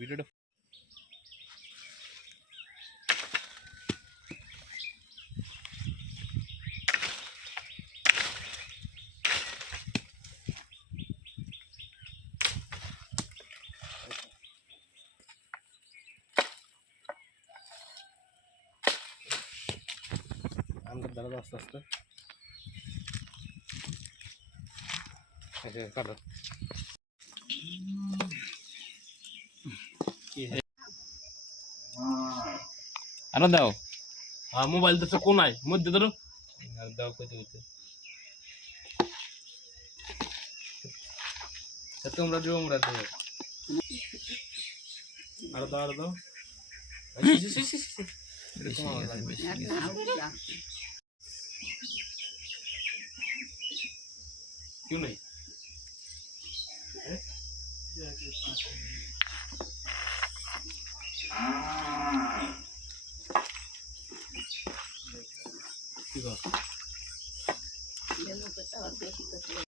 ভিডিওটা আমটা দাঁড়াবো আস্তে আস্তে। কাটো। আরও দাও। হ্যাঁ মোবাইল তো কোনায়? মধ্যে ধরো। আর দাও কইতে কইতে। তোমরা দিও আমরা আরও দাও আরও ああ。